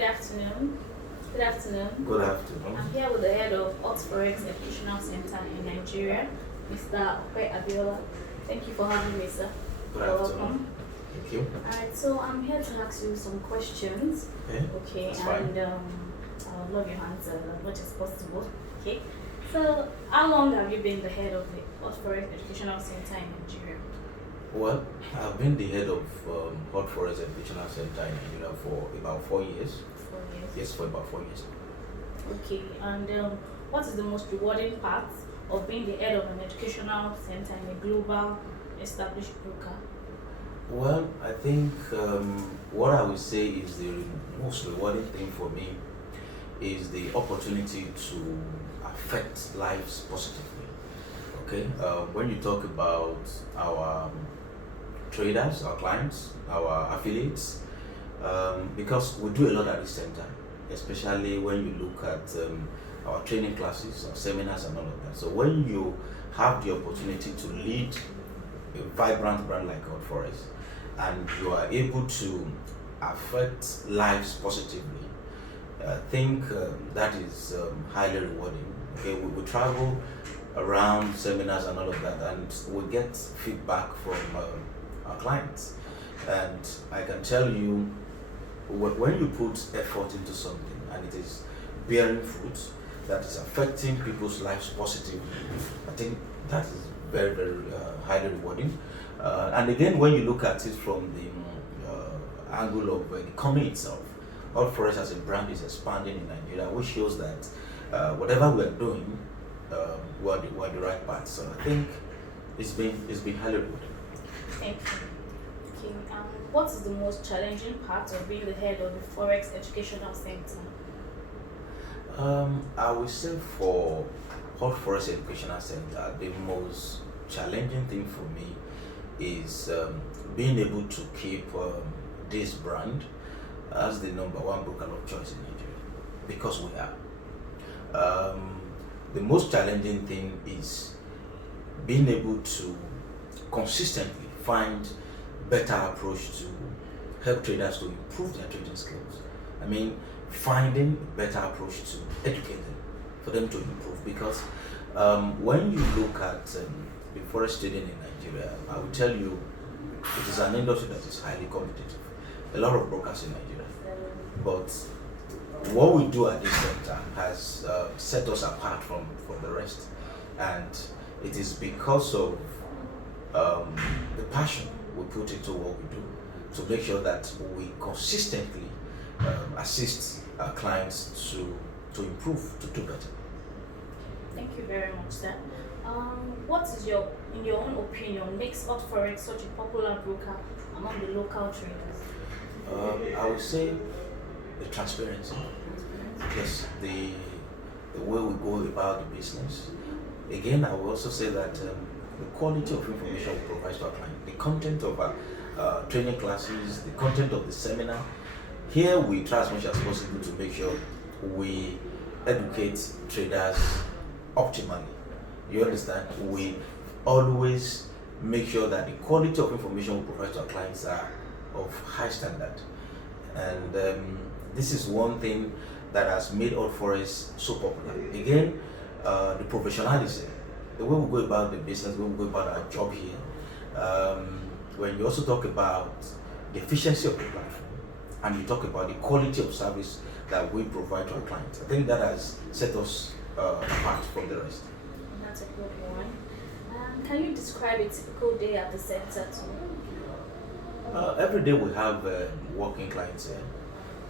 Good afternoon. Good afternoon. Good afternoon. I'm here with the head of Forex Educational Center in Nigeria, Mr. Ope Abiola. Thank you for having me, sir. Good You're afternoon. welcome. Thank you. Alright, so I'm here to ask you some questions. Okay. Okay, That's fine. and I would love your answer as much as possible. Okay. So, how long have you been the head of the Forex Educational Center in Nigeria? Well, I've been the head of Forex Educational Center in Nigeria for about 4 years. 4 years. Yes, for about 4 years. Okay, and what is the most rewarding part of being the head of an educational center in a global established broker? Well, I think what I would say is the most rewarding thing for me is the opportunity to affect lives positively. Okay, when you talk about our traders, our clients, our affiliates, because we do a lot at this center, especially when you look at our training classes, our seminars, and all of that. So when you have the opportunity to lead a vibrant brand like God Forest, and you are able to affect lives positively, I think that is highly rewarding. Okay, we travel around seminars and all of that, and we get feedback from our clients. And I can tell you, when you put effort into something and it is bearing fruit, that is affecting people's lives positively, I think that is very, very highly rewarding. And again, when you look at it from the angle of the company itself, All Forex as a brand is expanding in Nigeria, which shows that whatever we are doing, we're on the right path. So I think it's been highly rewarding. Thank you. Okay, what is the most challenging part of being the head of the Forex Educational Center? I would say for All Forex Educational Center, the most challenging thing for me is being able to keep this brand as the number one broker of choice in Nigeria, because we are. The most challenging thing is being able to consistently find better approach to help traders to improve their trading skills. I mean, finding better approach to educate them, for them to improve. Because when you look at the forex trading in Nigeria, I will tell you, it is an industry that is highly competitive. A lot of brokers in Nigeria. But what we do at this center has set us apart from the rest. And it is because of the passion we put into what we do to make sure that we consistently assist our clients to improve, to do better. Thank you very much, sir. What is in your own opinion, makes Hot Forex such a popular broker among the local traders? I would say the transparency, yes, the way we go about the business. Again, I will also say that the quality of information we provide to our client, the content of our training classes, the content of the seminar. Here we try as much as possible to make sure we educate traders optimally. You understand? We always make sure that the quality of information we provide to our clients are of high standard. And this is one thing that has made All Forex so popular. Again, the professionalism, the way we go about the business, the way we go about our job here. When you also talk about the efficiency of the platform, and you talk about the quality of service that we provide to our clients, I think that has set us apart from the rest. That's a good one. Can you describe a typical day at the center too? Every day we have working clients here.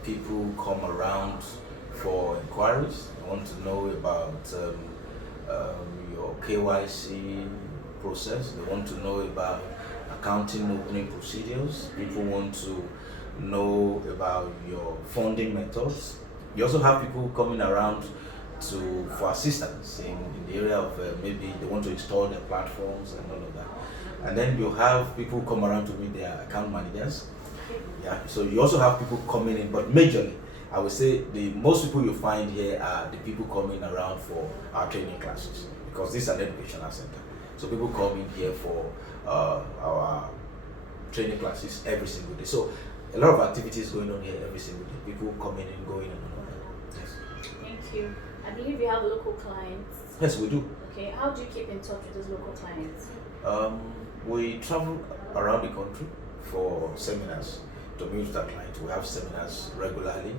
People come around for inquiries. They want to know about your KYC process. They want to know about accounting opening procedures. People want to know about your funding methods. You also have people coming around for assistance in the area of maybe they want to install their platforms and all of that. And then you have people come around to meet their account managers. Yeah, so you also have people coming in, but majorly, I would say the most people you find here are the people coming around for our training classes, because this is an educational center. So people come in here for our training classes every single day. So a lot of activities going on here every single day. People coming and going and all that. Yes. Thank you. I believe you have local clients. Yes, we do. Okay, how do you keep in touch with those local clients? We travel around the country for seminars to meet with our clients. We have seminars regularly,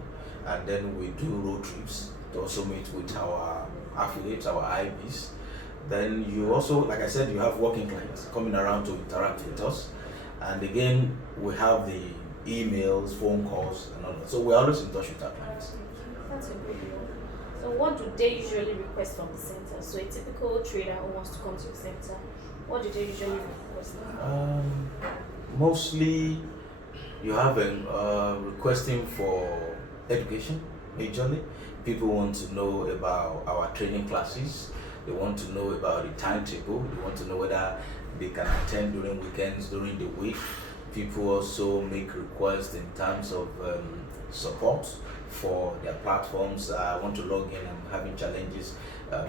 and then we do road trips to also meet with our affiliates, our IBs. Then you also, like I said, you have working clients coming around to interact with us. And again, we have the emails, phone calls, and all that. So we're always in touch with our clients. That's a good deal. So what do they usually request from the center? So a typical trader who wants to come to the center, what do they usually request? Mostly, you have requesting for education, majorly. People want to know about our training classes. They want to know about the timetable. They want to know whether they can attend during weekends, during the week. People also make requests in terms of support for their platforms. I want to log in, I'm having challenges,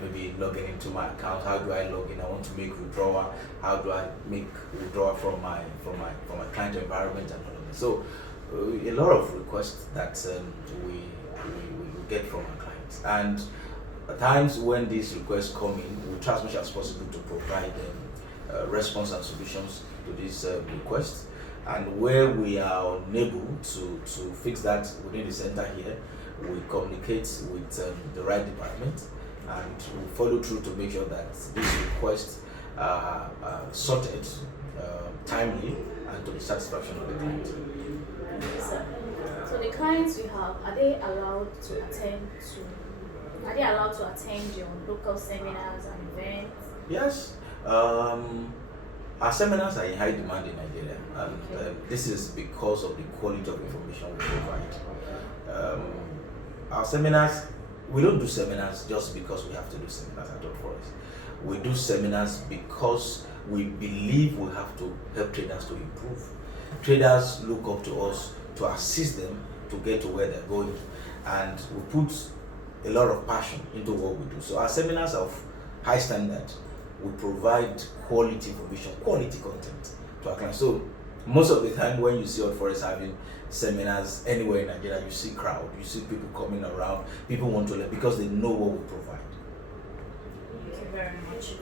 maybe logging into my account. How do I log in? I want to make withdrawal. How do I make withdrawal from my client environment and all of that? So a lot of requests that we get from our clients. And at times when these requests come in, we try as much as possible to provide response and solutions to these requests. And where we are unable to fix that within the center here, we communicate with the right department, and we follow through to make sure that these requests are sorted timely and to the satisfaction of the client. Yes, sir. So the clients you have, are they allowed to attend your local seminars and events? Yes. Our seminars are in high demand in Nigeria, and this is because of the quality of information we provide. Our seminars, we don't do seminars just because we have to do seminars at Forex. We do seminars because we believe we have to help traders to improve. Traders look up to us to assist them to get to where they're going, and we put a lot of passion into what we do. So our seminars are of high standard. We provide quality information, quality content to our clients. So most of the time when you see Forex having seminars anywhere in Nigeria, you see crowd, you see people coming around, people want to learn because they know what we provide. Thank you very much.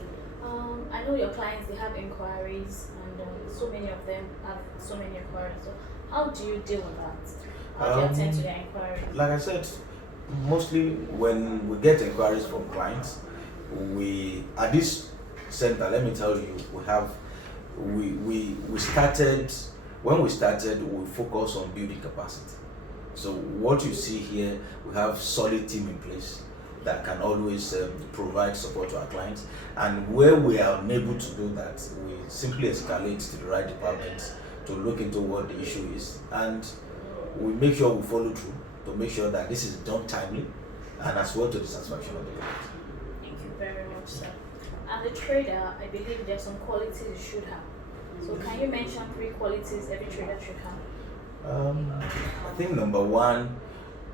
I know your clients, they have inquiries, and so many of them have so many inquiries. So how do you deal with that? How do you attend to their inquiries? Like I said, mostly when we get inquiries from clients, we at this center, let me tell you, we started, when we started, we focused on building capacity. So what you see here, we have solid team in place that can always provide support to our clients, and where we are unable to do that, we simply escalate to the right departments to look into what the issue is, and we make sure we follow through to make sure that this is done timely and as well to the satisfaction of the client. Thank you very much, sir. As a trader, I believe there are some qualities you should have. So can you mention 3 qualities every trader should have? I think number 1,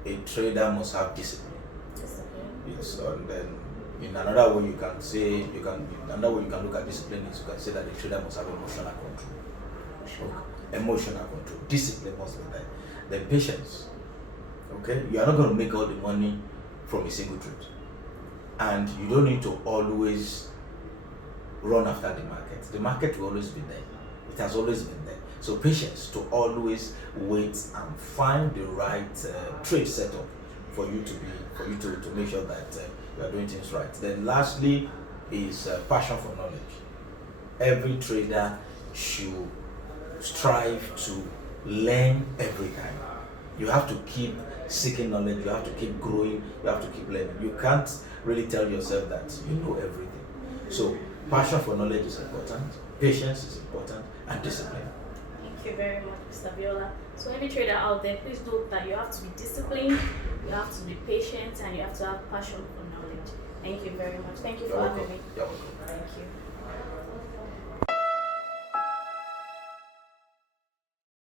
a trader must have discipline. Discipline. Yes, and then in another way you can say, another way you can look at discipline is you can say that the trader must have emotional control. Emotional control. Discipline must be there. Then patience. Okay, you are not going to make all the money from a single trade, and you don't need to always run after the market. The market will always be there. It has always been there. So patience to always wait and find the right trade setup for you to make sure that you are doing things right. Then lastly is passion for knowledge. Every trader should strive to learn every time. You have to keep seeking knowledge, you have to keep growing, you have to keep learning. You can't really tell yourself that you know everything. So passion for knowledge is important, patience is important, and discipline. Thank you very much, Mr. Biola. So every trader out there, please note that you have to be disciplined, you have to be patient, and you have to have passion for knowledge. Thank you very much. Thank you for having me. You're welcome. Thank you.